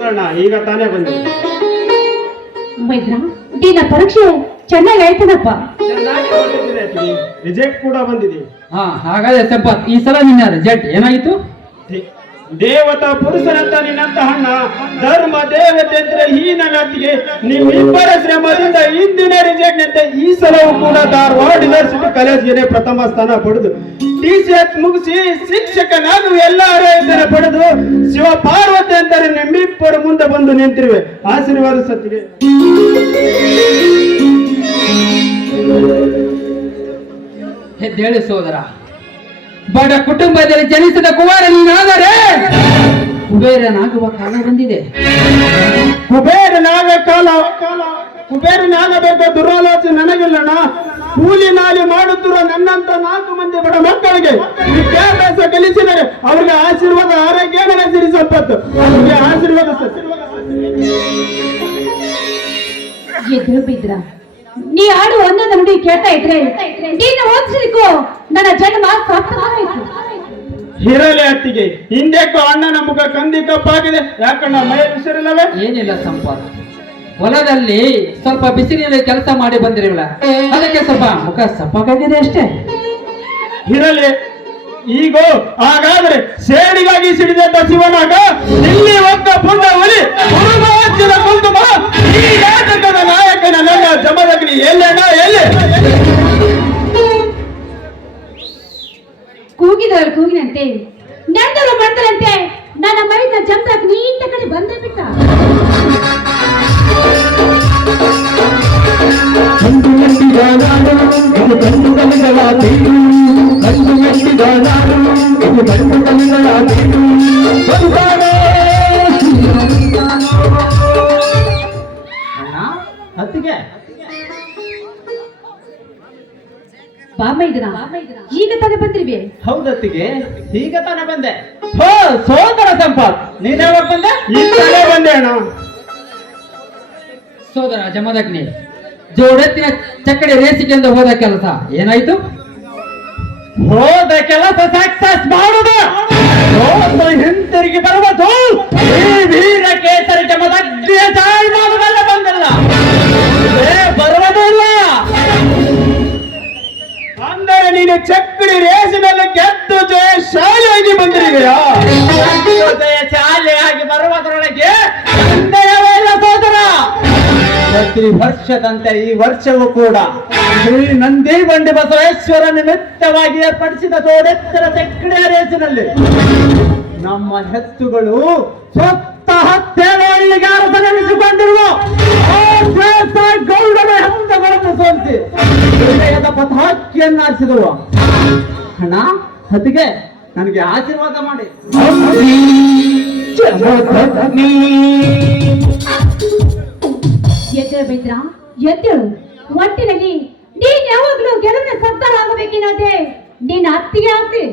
ಹೌದಣ್ಣ, ಈಗ ತಾನೇ ಬಂದಿದೆ. ವೈದ್ಯ, ದಿನ ಪರೀಕ್ಷೆ ಚೆನ್ನಾಗಿ ಆಯ್ತನಪ್ಪ. ಚೆನ್ನಾಗಿ ಬಂದಿದೆ ಅತ್ತಿಗೆ. ರಿಜೆಕ್ಟ್ ಕೂಡ ಬಂದಿದೆ. ಹಾಗಾದ್ರೆ ಸಂಪತ್, ಈ ಸಲ ನಿನ್ನ ರಿಜಲ್ಟ್ ಏನಾಯಿತು? ದೇವತಾ ಪುರುಷನಂತ ನಿನ್ನಂತ ಅಣ್ಣ ಧರ್ಮ ದೇವತೆ ಅಂದ್ರೆ ಹೀನ ವ್ಯಕ್ತಿಗೆ ನಿಮ್ಮಿಬ್ಬರ ಶ್ರಮದಿಂದ ಹಿಂದಿನ ರಿಜೆಕ್ಟ್ ನಂತೆ ಈ ಸಲವೂ ಕೂಡ ಧಾರವಾಡ ಯೂನಿವರ್ಸಿಟಿ ಕಾಲೇಜ್ಗೆ ಪ್ರಥಮ ಸ್ಥಾನ ಪಡೆದು TCS ಮುಗಿಸಿ ಶಿಕ್ಷಕನಾಗಿ ಎಲ್ಲ ಅರ್ಹತೆ ಪಡೆದು ಶಿವ ಪಾರ್ವತಿ ಅಂತಾರೆ ನಿಮ್ಮಿಬ್ಬರ ಮುಂದೆ ಬಂದು ನಿಂತಿರುವೆ. ಆಶೀರ್ವಾದ ಸತ್ತಿಗೆ. ಎದ್ದೇಳು ಸೋದರ. ಬಡ ಕುಟುಂಬದಲ್ಲಿ ಜನಿಸಿದ ಕುಮಾರ ನೀನಾದರೆ ಕುಬೇರನಾಗುವ ಕಾಲ ಬಂದಿದೆ. ಕುಬೇರನಾಗಬೇಕ ದುರಾಲೋಚನೆ ನನಗಿಲ್ಲಣ್ಣ. ಕೂಲಿ ನಾಲಿ ಮಾಡುತ್ತಿರುವ ನನ್ನಂತ 4 ಮಂದಿ ಬಡ ಮಕ್ಕಳಿಗೆ ವಿದ್ಯಾಭ್ಯಾಸ ಕಲಿಸಿದರೆ ಅವ್ರಿಗೆ ಆಶೀರ್ವಾದ, ಆರೋಗ್ಯ, ಸಿರಿ ಸಂಪತ್ತು, ಅವ್ರಿಗೆ ಆಶೀರ್ವಾದ. ಎದ್ರು ಬಿದ್ರ ನೀ ಆಡು ಒಂದೊಂದು ನುಡಿ ಕೇಳ್ತಾ ಇದ್ರೆ ನೀನು ಓದಿಸಿಕೋ ನನ್ನ ಜನ್ಮ ಸಾರ್ಥಕವಾಯಿತು. ಹಿರಲೆ ಅತ್ತಿಗೆ, ಹಿಂದೆಕ್ಕೂ ಅಣ್ಣನ ಮುಖ ಕಂದಿ ಕಪ್ಪಾಗಿದೆ. ಯಾಕಣ್ಣ ಮೈ ಬಿಸಿರಿಲ್ಲವೇ? ಏನಿಲ್ಲ ಸಂಪಾದ, ಹೊಲದಲ್ಲಿ ಸ್ವಲ್ಪ ಬಿಸಿಲಿನಲ್ಲಿ ಕೆಲಸ ಮಾಡಿ ಬಂದಿರಲಿಲ್ಲ, ಅದಕ್ಕೆ ಸ್ವಲ್ಪ ಮುಖ ಸಪ್ಪಗಾಗಿದೆ ಅಷ್ಟೇ. ಹಿರಲೆ ಈಗೋ ಹಾಗಾದ್ರೆ ಸೇಡಿಗಾಗಿ ಸಿಡಿದ ಶಿವನಾಗ ಇಲ್ಲಿ ಒಕ್ಕ ಪುಂಡ ಹುಲಿ ಹುಡುಗ ಕುಂಕುಮ ಈ ನಾಟಕದ ನಾಯಕನ ನನ್ನ ಜಮದಗ್ನಿ ಎಲ್ಲಣ್ಣ ಎಲ್ಲಿ? ಕೂಗಿದವರು ಕೂಗಿನಂತೆ ನೆಂದರು ಬಂದರಂತೆ ನನ್ನ ಮೈನ ಜಮದಗ್ನಿ ಇಂಥ ಕಡೆ ಬಂದೇ ಬಿಟ್ಟ. ಹತ್ತಿಗೆ ಬಾಮೈದನ ಈಗ ತಾನೇ ಬಂದಿರ್ವಿ? ಹೌದತ್ತಿಗೆ, ಈಗ ತಾನೇ ಬಂದೆ. ಸೋದರ ಸಂಪಾತ್, ನೀನ್ ಯಾವಾಗ ಬಂದೆ? ಈ ಕಡೆ ಬಂದೆ ಅಣ್ಣ. ಸೋದರ ಜಮದಗ್ನಿ, ಜೋಡೆತ್ತಿನ ಚಕ್ಕಡಿ ರೇಸಿಗೆಂದು ಹೋದ ಕೆಲಸ ಏನಾಯ್ತು? ಹೋದ ಕೆಲಸ ಸಕ್ಸಸ್ ಮಾಡುದು, ಹಿಂತಿರುಗಿ ಬರುವುದು. ಈ ವೀರ ಕೇಸರಿ ಜಮದಗ್ನಿಯ ಜಾಳ್ಮಾನವೆಲ್ಲ ಬಂದಿಲ್ಲ, ಬರುವುದಿಲ್ಲ. ಅಂದರೆ ನೀನು ಚಕ್ಕಡಿ ರೇಸಿನಲ್ಲಿ ಗೆದ್ದು ಶಾಲೆಯಾಗಿ ಬಂದಿರುವೆಯಾ? ಶಾಲೆಯಾಗಿ ಬರುವುದರೊಳಗೆ ಸಂದೇಹವಿಲ್ಲ ಸೋದರ. ಪ್ರತಿ ವರ್ಷದಂತೆ ಈ ವರ್ಷವೂ ಕೂಡ ಶ್ರೀ ನಂದಿ ಬಂಡಿ ಬಸವೇಶ್ವರ ನಿಮಿತ್ತವಾಗಿ ಏರ್ಪಡಿಸಿದ ಜೋಡೆತ್ತರ ಚಕ್ಕಡಿಯ ರೇಸಿನಲ್ಲಿ ನಮ್ಮ ಹೆತ್ತುಗಳು ಸ್ವತಃ ಹತ್ತೇಳಿಗೆ ಅರಸನೆನಿಸಿಕೊಂಡಿರುವ ಗೌಡನ ಹೆತ್ತಗಳನ್ನು ಸೋಲಿಸಿ ಹೃದಯದ ಪತಾಕಿಯನ್ನಾರಿಸಿದವು. ಹಣ ಹತ್ತಿಗೆ ನನಗೆ ಆಶೀರ್ವಾದ ಮಾಡಿ. ಎದ್ದೇಳು ಬಿದ್ರ, ಎದ್ದೇಳು. ಒಟ್ಟಿನಲ್ಲಿ ನೀನ್ ಯಾವಾಗ್ಲೂ ಗೆಲುವಿನ ಸದ್ದಾರಾಗಬೇಕೆನ್ನೋದೇ ನಿನ್ನ ಅತ್ತಿಗೆ ಆಸೆ.